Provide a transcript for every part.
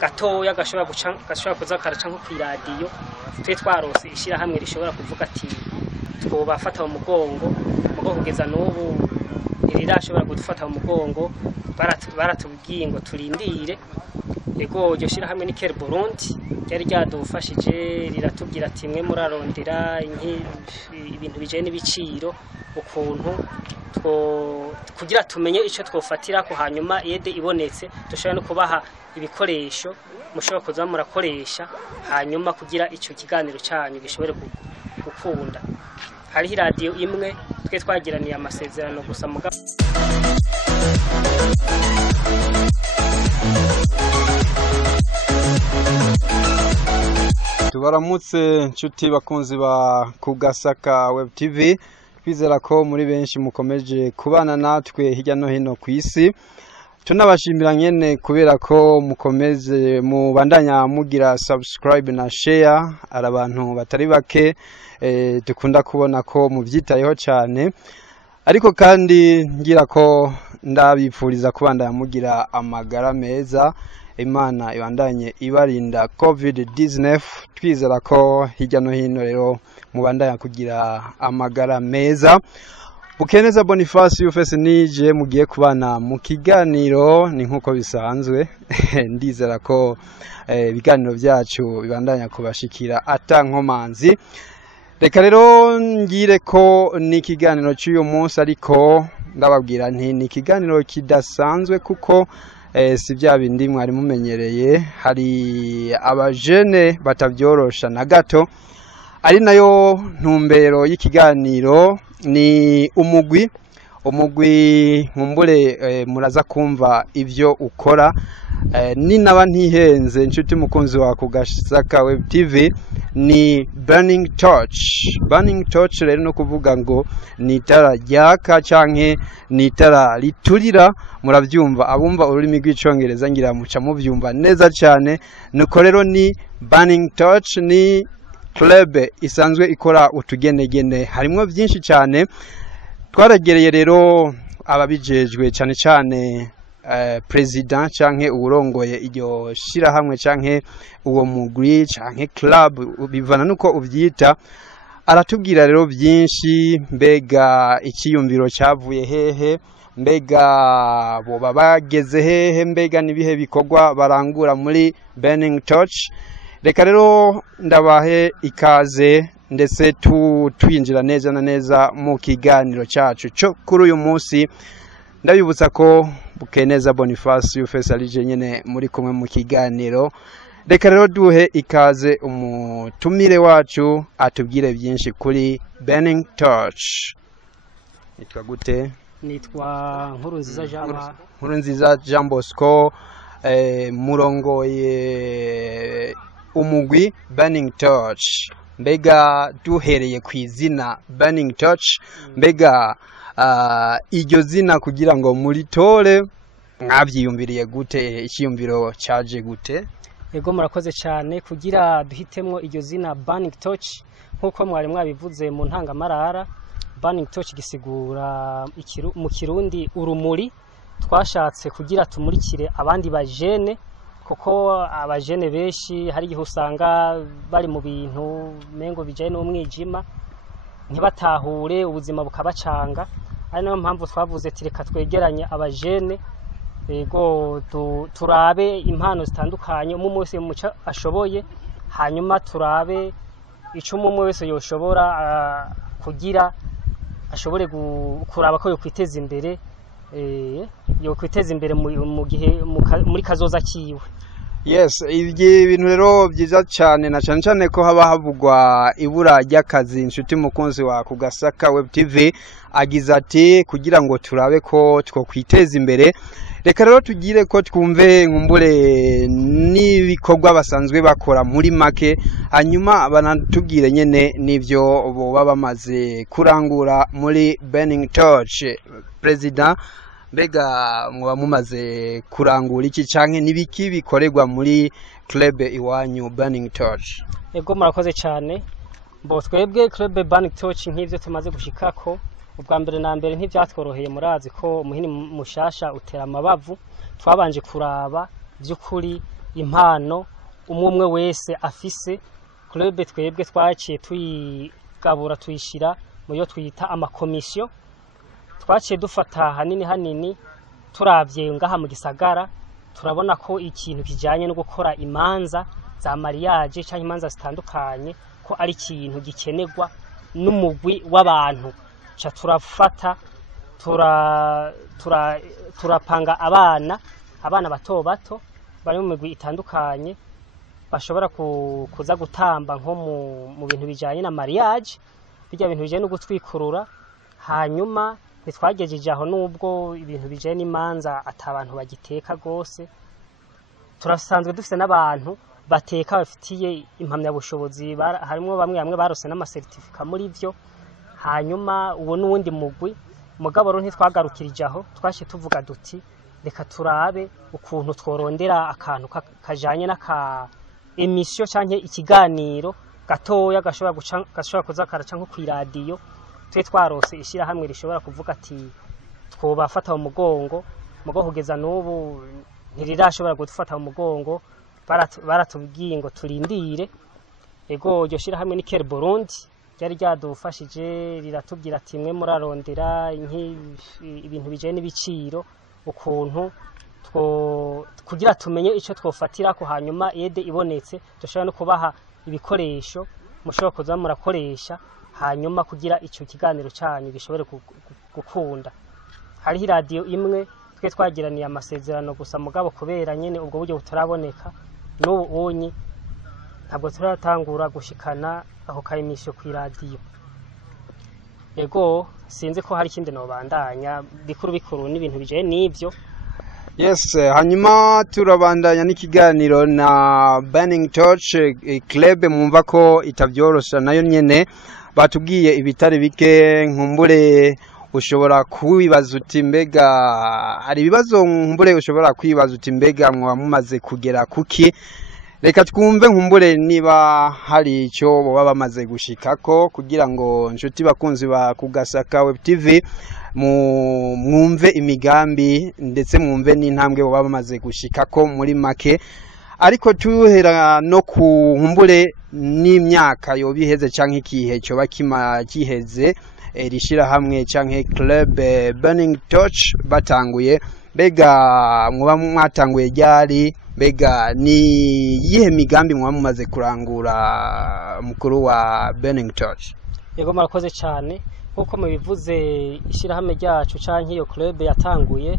gatoya gashobora kuza karaca nko kw'iradiyo twe twarose ishira hamwe rishobora kuvuga ati twobafata mu mugongo mugo kugeza n'ubu ntirirashobora kudufata mu mugongo baratubwiye ngo turindire ego iryo shira hamwe ni Care Burundi ryari ryadufashije riratubwira ati mwe murarondera ibintu bijanye n'ibiciro ukuntu kugira tumenye ico twofatira ko hanyuma yede ibonetse dushobora no kubaha ibikoresho mushobora kuza murakoresha hanyuma kugira ico kiganiro cyanyu gishobore gukunda. Hariho radio imwe twe twagiraniye amasezerano gusa muga tubaramutse nshuti bakunzi ba Kugasaka Web TV, twizera ko muri benshi mukomeje kubana natwe hirya no hino ku isi. Tunabashimira nyene kubera ko mukomeze mubandanya mugira subscribe na share, arabantu batari bake dukunda kubona ko muvyitayeho cyane, ariko kandi ngira ko ndabipfuriza kubandanya mugira amagara meza. Imana ibandanye ibarinda COVID-19, twizera ko hirya no hino rero mubandanya kugira amagara meza. Bukeneza Boniface Yufese nije mugiye kubana mu kiganiro, ni nkuko bisanzwe ndizera ko ibiganiro byacu bibandanya kubashikira atankomanzi. Reka rero ngire ko ni ikiganiro cy'uyu munsi, ariko ndababwira nti ni ikiganiro kidasanzwe kuko si bya bindi mwari mumenyereye. Hari abajene batavyorosha na gato, ari nayo ntumbero y'ikiganiro. Ni umugwi nkumbure muraza kumva ivyo ukora. Ni naba ntihenze nshuti mukunzi wa Kugasaka Web TV, ni Burning Torch rero no kuvuga ngo ni itara ryaka canke ni itara liturira. Muravyumva abumva ururimi rw'icongereza ngira muca muvyumva neza cyane. Nuko rero ni Burning Torch, ni club isanzwe ikora utugenegene, harimwo byinshi cyane. Twaragereye rero ababijejwe cyane cyane president canke urongoye iryo shira hamwe canke uwo mugwi canke club, bivana nuko uvyita. Aratubwira rero byinshi, mbega ikiyumviro cyavuye hehe, mbega boba bageze hehe, mbega nibihe bikorwa barangura muri Burning Torch. Reka rero ndabahe ikaze ndetse twinjira neza na neza mu kiganiro cyacu cyo kuri uyu munsi. Ndabibutsa ko Bukeneza Boniface Yufese alije nyene muri kumwe mu kiganiro. Reka rero duhe ikaze umutumire wacu atubwire byinshi kuri Burning Torch. Nitwa gute? Nitwa Nkurunziza Jean Bosco, murongoye umugwi Burning Torch. Mbega duhereye ku izina Burning Torch, mbega iryo zina kugira ngo muri tore mwavyiyumviriye gute, ikiyumviro cyaje gute? Ego murakoze cyane kugira duhitemwo iryo zina Burning Torch. Nkuko mwari mwabivuze mu ntangamarara, Burning Torch gisigura mu Kirundi urumuri. Twashatse kugira tumurikire abandi bajene, kuko abajene benshi hari igihe usanga bari mu bintu mengo bijaye n'umwijima, ntibatahure ubuzima bukabacanga. Ari nayo mpamvu twavuze ati reka twegeranye abajene, ego turabe impano zitandukanye umwe wese mu cyo ashoboye, hanyuma turabe ico umwe wese yoshobora kugira ashobore kuraba ko yokwiteza imbere, yokwiteza imbere mu gihe muri kazoza kiwe. Yes, ibyo bintu rero byiza cyane, na cyane ko haba havugwa ibura ry'akazi. Nshuti mukunzi wa Kugasaka Web TV agize ati kugira ngo turabe ko twokwiteza imbere. Reka rero tugire ko twumve nkumbure n'ibikorwa basanzwe bakora muri make, hanyuma banatubwire nyene n'ivyo boba bamaze kurangura muri Burning Torch. President, mbega muba mumaze kurangura iki canke nibiki bikorerwa muri club iwanyu Burning Torch? Ego murakoze cyane. Bo twebwe club Burning Torch nk'ivyo tumaze gushikako, ubwa mbere na mbere ntivyatworoheye, murazi ko umuhini mushasha utera amabavu. Twabanje kuraba by'ukuri impano umwe wese afise. Club twebwe twaciye tuyigabura tuyishira mu yo twita amakomisiyo, twaciye dufata hanini turavye ngaha mu gisagara, turabona ko ikintu kijanye no gukora imanza za mariage canke imanza zitandukanye ko ari ikintu gikenerwa n'umugwi w'abantu. Ca turafata turapanga abana bato bari mu migwi itandukanye bashobora kuza gutamba nko mu bintu bijanye na mariage, bijya bintu bijanye no gutwikurura. Hanyuma ntitwagejeje aho nubwo ibintu bijanye n'imanza atabantu bagiteka gose, turasanzwe dufite n'abantu bateka bafitiye impamyabushobozi, harimo bamwe barose n'amasertifika muri vyo. Hanyuma uwo n'uwundi mugwi mugabo rero ntitwagarukirije aho, twashe tuvuga duti reka turabe ukuntu tworondera akantu kajanye n'aka emission canke ikiganiro gatoya gashobora kuza karaca nko kw'iradiyo. Twe twarose ishira hamwe rishobora kuvuga ati twobafata mu mugongo, mugo kugeza n'ubu ntirirashobora gudufata mu mugongo. Baratubwiye ngo turindire. Ego iryo shira hamwe ni Ker Burundi ryari ryadufashije, riratubwira ati mwe murarondera ibintu bijanye n'ibiciro, ukuntu kugira tumenye ico twofatira ko, hanyuma ede ibonetse dushobora no kubaha ibikoresho mushobora kuza murakoresha, hanyuma kugira ico kiganiro cyanyu gishobore gukunda. Hariho iradiyo imwe twe twagiraniye amasezerano gusa, mugabo kubera nyene ubwo buryo butaraboneka n'ubu unyi ntabwo turatangura gushikana aho kayimisho kw'iradiyo. Ego sinzi ko hari ikindi nobandanya bikuru n'ibintu bijanye n'ivyo. Yes, hanyuma turabandanya n'ikiganiro na Burning Torch Club. Mwumva ko itavyorosha nayo nyene, batubwiye ibitari bike. Nkumbure ushobora kwibaza uti mbega hari ibibazo, nkumbure ushobora kwibaza uti mbega mwa mumaze kugera kuki. Reka twumve nkumbure niba hari icyo baba bamaze gushikako, kugira ngo nshuti bakunzi ba Kugasaka Web TV mwumve imigambi ndetse mwumve n'intambwe baba bamaze gushikako muri make. Ariko tuhera no ku nkumbure n'imyaka yo biheze canke ikihe cyo bakiheze rishira hamwe canke Club Burning Torch batanguye. Mbega muba mwatanguye ryari? Mbega ni yihe migambi muba mumaze kurangura mukuru wa Burning Torch? Yego murakoze cyane. Nkuko mubivuze ishirahamwe ryacu canke iyo club yatanguye,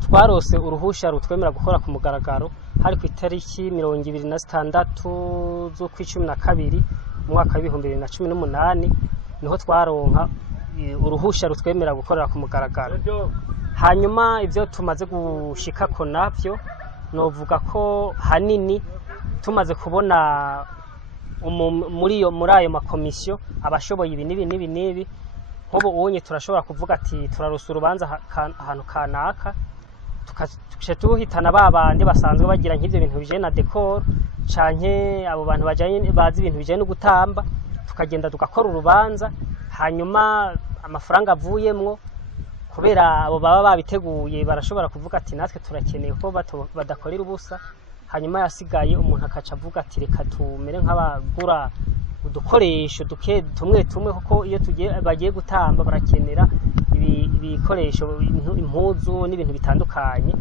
twarose uruhusha rutwemera gukora ku mugaragaro hari ku itariki 26 z'ukwicumi mu mwaka wa 2018, niho twaronka uruhusha rutwemera gukorera ku mugaragaro. Hanyuma ivyo tumaze gushikako navyo novuga ko hanini tumaze kubona muri ayo makomisiyo abashoboye ibi nibi. Nkubu ubonye turashobora kuvuga ati turarusa urubanza ahantu kanaka, tukaje tuhitana babandi basanzwe bagira nk'ivyo bintu bijanye na decor canke abo bantu bazi ibintu bijanye no gutamba, tukagenda tugakora urubanza. Hanyuma amafaranga avuyemwo, kubera abo baba babiteguye, barashobora kuvuga ati natwe turakeneye ko badakorera ubusa. Hanyuma yasigaye umuntu akaca avuga ati reka tumere nk'abagura udukoresho tumwe kuko iyo bagiye gutamba barakenera ibikoresho, impuzu n'ibintu bitandukanye.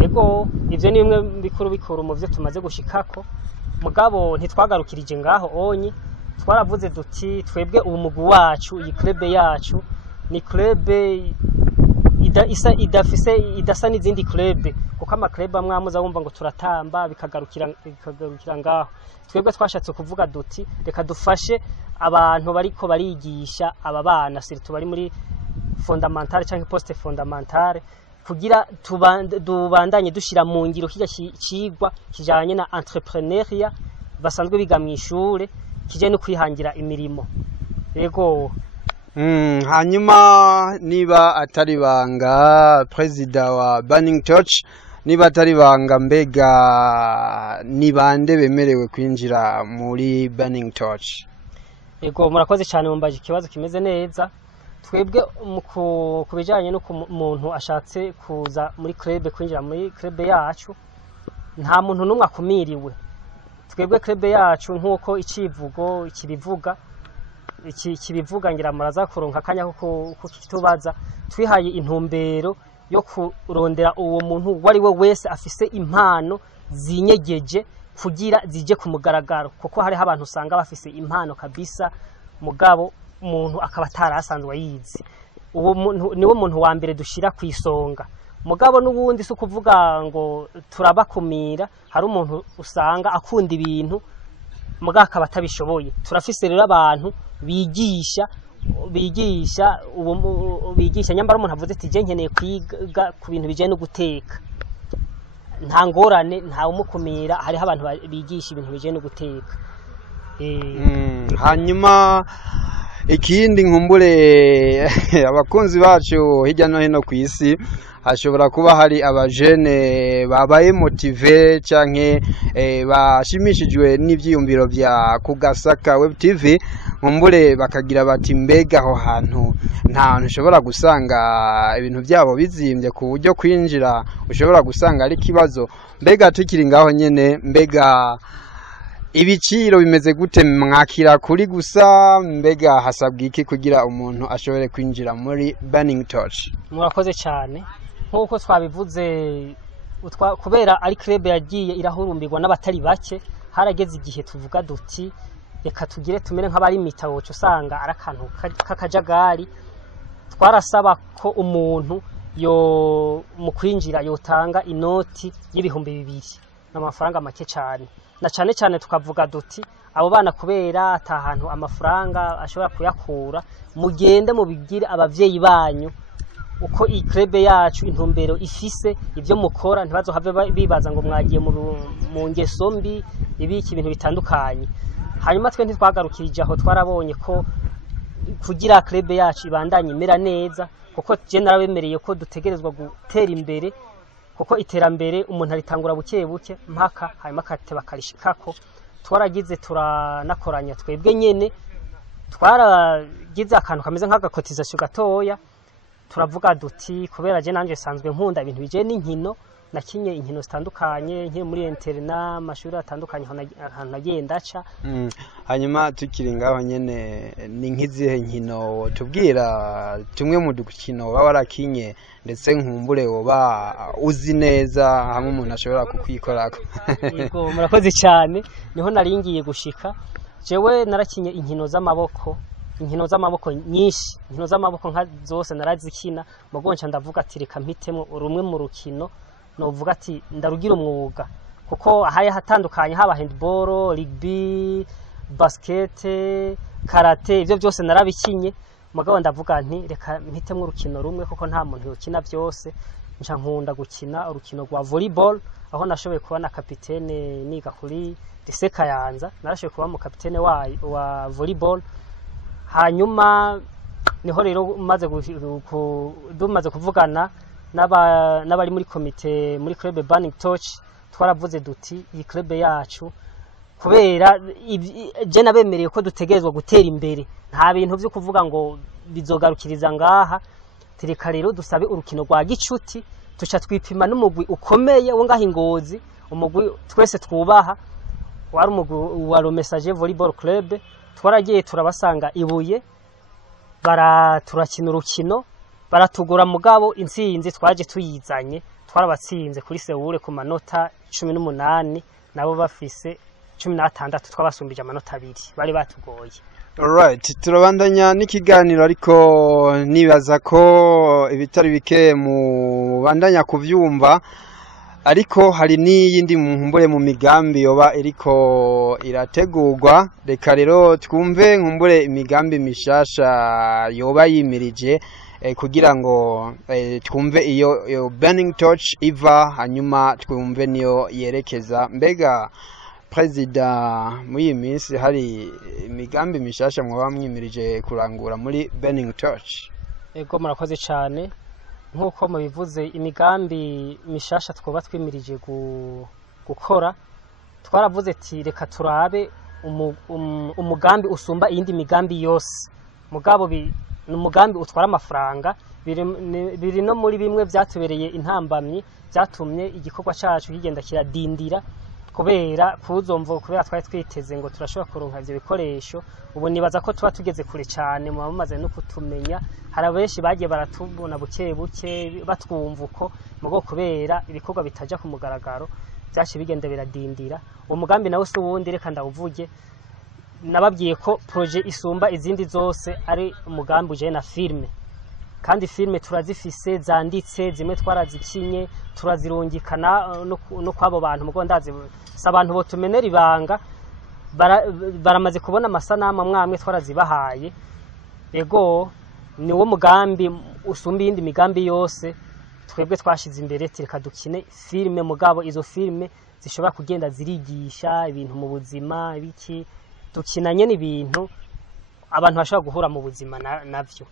Ego ivyo ni bimwe bikuru mu vyo tumaze gushikako, mugabo ntitwagarukirije ngaho onyi. Twaravuze duti twebwe umugwi wacu, iyi club yacu ni club idasa n'izindi club, kuko ama club amwe amuza wumva ngo turatamba bikagarukira ngaho. Twebwe twashatse kuvuga duti reka dufashe abantu bariko barigisha aba bana sirtu bari muri fondamentale canke poste fondamentale, kugira tubandanye dushira mu ngiro kijya cigwa kijanye na entrepreneuria basanzwe biga mu ishure, kije no kwihangira imirimo. Yego hanyuma niba atari banga president wa Burning Torch, niba atari banga, mbega ni bande bemerewe kwinjira muri Burning Torch? Yego murakoze cyane, mumbaje ikibazo kimeze neza. Twebwe kubijanye no umuntu ashatse kuza muri club, kwinjira muri club yacu, nta muntu n'umwe akumiriwe. Twebwe club yacu nk'uko icivugo kibivuga ngira muraza kuronka akanya ko kitubaza, twihaye intumbero yo kurondera uwo muntu wari we wese afise impano zinyegeje kugira zije ku mugaragaro, kuko hari abantu usanga bafise impano kabisa mugabo umuntu akaba atarasanzwe yizi. Uwo muntu niwo muntu wa mbere dushira ku isonga. Mugabo n'ubundi se kuvuga ngo turabakumira, hari umuntu usanga akunda ibintu mugabo akaba atabishoboye. Turafise rero abantu bigisha nyambara umuntu avuze ati je nkeneye kwiga ku bintu bijanye no guteka, nta ngorane, nta umukumira, hariho abantu bigisha ibintu bijanye no guteka. Hanyuma ikindi nkumbure abakunzi bacu hirya no hino ku isi hashobora kuba hari abajene babaye motive canke bashimishijwe n'ivyiyumviro vya Kugasaka Web TV, nkumbure bakagira bati mbega aho hantu nta hantu ushobora gusanga ibintu byabo bizimbye ku buryo kwinjira ushobora gusanga ari kibazo. Mbega tukiri ngaho nyene, mbega ibiciro bimeze gute, mwakira kuri gusa, mbega hasabwa iki kugira umuntu ashobore kwinjira muri Burning Torch? Murakoze cyane. Nkuko twabivuze kubera ari club yagiye irahurumbirwa n'abatari bake, harageze igihe tuvuga duti reka tugire tumere nk'abari mitawoco, usanga ari akantu kakajagari. Twarasaba ko umuntu mu kwinjira yotanga inoti y'ibihumbi 2 n'amafaranga make cyane, na cyane cyane tukavuga duti abo bana kubera atahantu amafaranga ashobora kuyakura, mugende mubigire abavyeyi banyu uko iyi club yacu intumbero ifise ivyo mukora, ntibazohave bibaza ngo mwagiye mu ngeso mbi ibiki ibintu bitandukanye. Hanyuma twe ntitwagarukirije aho, twarabonye ko kugira club yacu ibandanye imera neza, kuko je narabemereye ko dutegerezwa gutera imbere, kuko iterambere umuntu aritangura buke buke mpaka hanyuma kateba karishikako. Twaragize turanakoranya twebwe nyene, twaragize akantu kameze nk'agakotizasyo gatoya, turavuga duti kubera je nanje sanzwe nkunda ibintu bije n'inkino, nakinye inkino zitandukanye nkiri muri interna amashuri atandukanye ahantu nagenda aca. Hanyuma tukiri ngaho nyene, ni nkizihe nkino tubwira tumwe mu dukino baba warakinye ndetse nkumbure woba uzi neza hamwe umuntu ashobora kukwikorako? Yego murakoze cyane. Niho naringiye gushika, jewe narakinye inkino z'amaboko nyinshi, inkino z'amaboko nka zose narazikina, mugonca ndavuga ati reka mpitemo rumwe mu rukino novuga ati ndarugira umwuga, kuko haya hatandukanye, haba handball, rugby, basket, karate, ivyo byose narabikinye. Mugabo ndavuga nti reka mpitemo urukino rumwe, kuko nta muntu yokina byose. Nca nkunda gukina urukino rwa volleyball, aho nashoboye kuba na kapitene niga kuri lycée Kayanza, narashoboye kuba mu kapitene wa volleyball. Hanyuma niho rero dumaze kuvugana n'abari muri komite muri club Burning Torch, twaravuze duti iyi club yacu kubera je nabemereye ko dutegerezwa gutera imbere, nta bintu byo kuvuga ngo bizogarukiriza ngaha. Tireka rero dusabe urukino rwa gicuti, tuca twipima n'umugwi ukomeye wo ngaha Ingozi, umugwi twese twubaha wari umugwi wa Le Messager Volleyball Club. Twaragiye turabasanga Ibuye, turakina urukino, baratugura, mugabo intsinzi twaje tuyizanye, twarabatsinze kuri Seoul ku manota 18, nabo bafise 16, twabasumbije amanota 2, bari batugoye. Alright, turabandanya n'ikiganiro, ariko nibaza ko ibitari bike mu bandanya kuvyumva, ariko hari n'iyindi nkumbure mu migambi yoba iriko irategurwa. Reka rero twumve nkumbure imigambi mishasha yoba yimirije kugira ngo twumve iyo Burning Torch iva, hanyuma twumve niyo yerekeza. Mbega President, muri iyi minsi hari imigambi mishasha mwaba mwimirije kurangura muri Burning Torch? Ego murakoze cyane. Nkuko mubivuze, imigambi mishasha twoba twimirije gukora, twaravuze ati reka turabe umugambi usumba iyindi migambi yose, mugabo n'umugambi utwara amafaranga biri no muri bimwe byatubereye intambamyi byatumye igikorwa cyacu kigenda kiradindira kubera twari twiteze ngo turashobora kuronka ivyo bikoresho. Ubu nibaza ko tuba tugeze kure cyane mu bamaze no kutumenya. Hari abenshi bagiye baratubona buke buke batwumva uko mugo kubera ibikorwa bitaja ku mugaragaro byashi bigenda biradindira. Uwo mugambi nawe se wundi reka ndawuvuge, nababwiye ko projet isumba izindi zose ari umugambi uje na filme, kandi filme turazifise zanditse, zimwe twarazikinye turazirungikana no kwabo bantu mugo ndazi abantu bo tumenera ibanga baramaze kubona amasanamu amwe twarazibahaye. Ego ni wo mugambi usumba iyindi migambi yose twebwe twashize imbere, tireka dukine filme mugabo izo filme zishobora kugenda zirigisha ibintu mu buzima biki, dukinanye n'ibintu abantu bashobora guhura mu buzima navyo.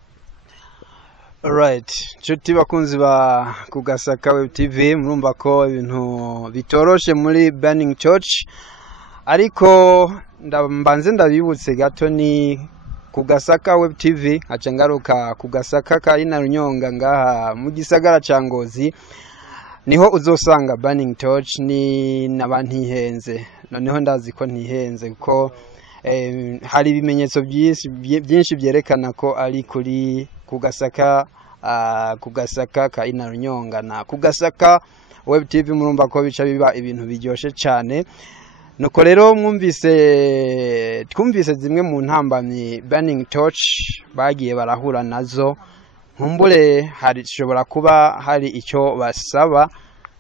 Alright, nshuti bakunzi ba Kugasaka Web TV, murumva ko ibintu bitoroshe muri Burning Church, ariko mbanze ndabibutse gato ni Kugasaka Web TV aca ngaruka Kugasaka ka ina Runyonga ngaha mu gisagara ca Ngozi, niho uzosanga Burning Torch. Ni nabantihenze, noneho ndazi ko ntihenze kuko hari ibimenyetso byinshi byerekana ko ari kuri Kugasaka ka ina Runyonga na Kugasaka Web TV. Murumva ko bica biba ibintu biryoshe cyane. Nuko rero twumvise zimwe mu ntambamyi Burning Torch bagiye barahura nazo. Nkumbure shobora kuba hari icyo basaba,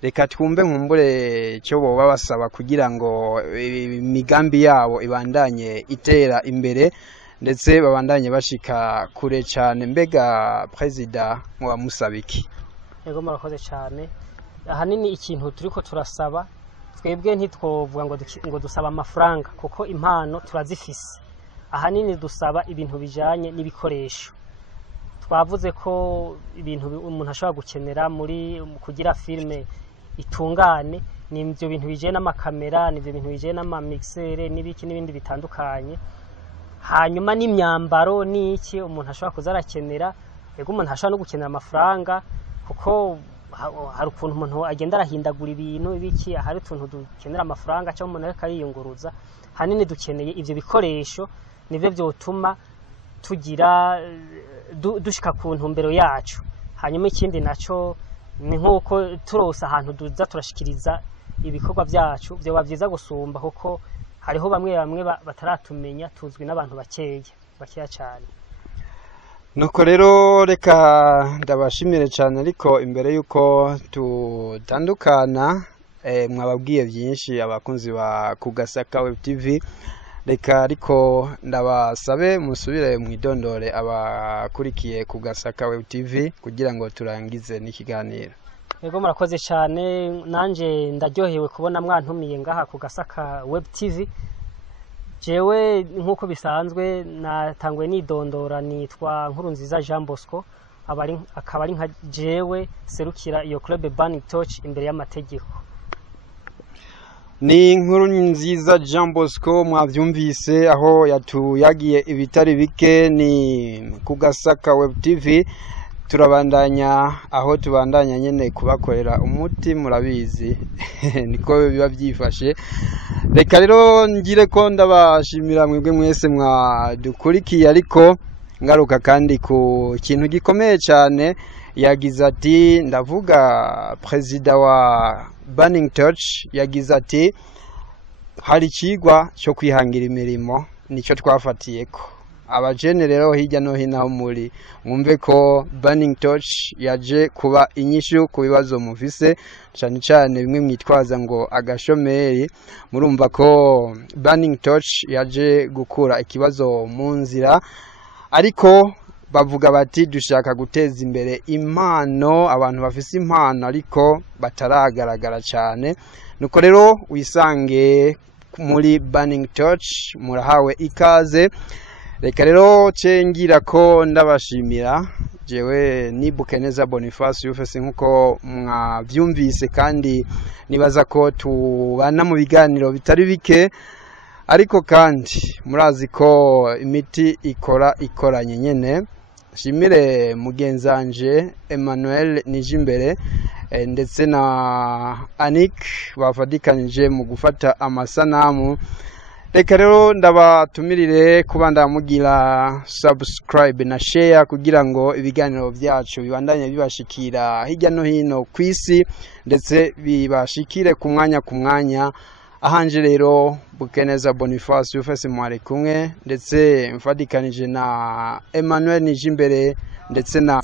reka twumve nkumbure icyo boba basaba kugira ngo imigambi yabo ibandanye itera imbere ndetse babandanye bashika kure cyane. Mbega President mwa musabiki? Yego murakoze cyane. Ahanini ikintu turiko turasaba twebwe ntitwovuga ngo dusaba amafaranga kuko impano turazifise. Ahanini dusaba ibintu bijanye n'ibikoresho. Twavuze ko ibintu umuntu ashobora gukenera muri kugira filme itungane ni ibyo bintu bijanye n'amakamera, ni ibyo bintu bijanye n'amamixere n'ibiki n'ibindi bitandukanye. Hanyuma n'imyambaro n'iki umuntu ashobora kuzarakenera. Yego umuntu ashobora no gukenera amafaranga kuko hari ukuntu umuntu agenda arahindagura ibintu ibiki, hari utuntu dukenera amafaranga cyangwa umuntu ariko yiyunguruza. Hanini dukeneye ivyo bikoresho, nivyo byotuma tugira dushika ku ntumbero yacu. Hanyuma ikindi naco ni nkuko turose ahantu duza turashikiriza ibikorwa byacu byo byiza gusumba kuko hariho bamwe bataratumenya, tuzwi n'abantu bakeya cyane. Nuko rero reka ndabashimire cyane, ariko imbere yuko tutandukana mwababwiye byinshi abakunzi ba Kugasaka Web TV, reka ariko ndabasabe musubire mwidondore abakurikiye Kugasaka Web TV kugira ngo turangize n'ikiganiro. Yego murakoze cyane, nanje ndaryohewe kubona mwantumiye ngaha Kugasaka Web TV. Jewe nkuko bisanzwe natangwe nidondora, nitwa Nkurunziza Jean Bosco, akaba ari nka jewe serukira iyo club Burning Torch imbere y'amategeko. Ni Nkurunziza Jean Bosco mwavyumvise aho yatuyagiye ibitari bike. Ni Kugasaka Web TV, turabandanya aho tubandanya nyene kubakorera umuti, murabizi niko biba byifashe. Reka rero ngire ko ndabashimira mwebwe mwese mwadukurikiye, ariko ngaruka kandi ku kintu gikomeye cyane. Yagize ati, ndavuga President wa Burning Torch yagize ati hari ikigwa cyo kwihangira imirimo, nicyo twafatiyeko. Abajene rero hirya no hino muri mwumve ko Burning Torch yaje kuba inyishu ku bibazo mufise, cyane cyane bimwe mwitwaza ngo agashomeri. Murumva ko Burning Torch yaje gukura ikibazo mu nzira, ariko bavuga bati dushaka guteza imbere impano, abantu bafise impano ariko bataragaragara cyane. Nuko rero wisange muri Burning Torch, murahawe ikaze. Reka rero cengira ko ndabashimira, jewe ni Bukeneza Boniface Yufese nkuko mwavyumvise, kandi nibaza ko tubana mu biganiro bitari bike, ariko kandi murazi ko imiti ikoranye nyene. shimire mugenzanje Emmanuel Nijimbere ndetse na Anik bafadikanije mu gufata amasanamu. Reka rero ndabatumirire kubanda mugira subscribe na share kugira ngo ibiganiro byacu bibandanye bibashikira hirya no hino kwisi ndetse bibashikire ku mwanya. Ahanje rero Bukeneza Boniface ufese mwari kumwe ndetse mfadikanije na Emmanuel Nijimbere ndetse na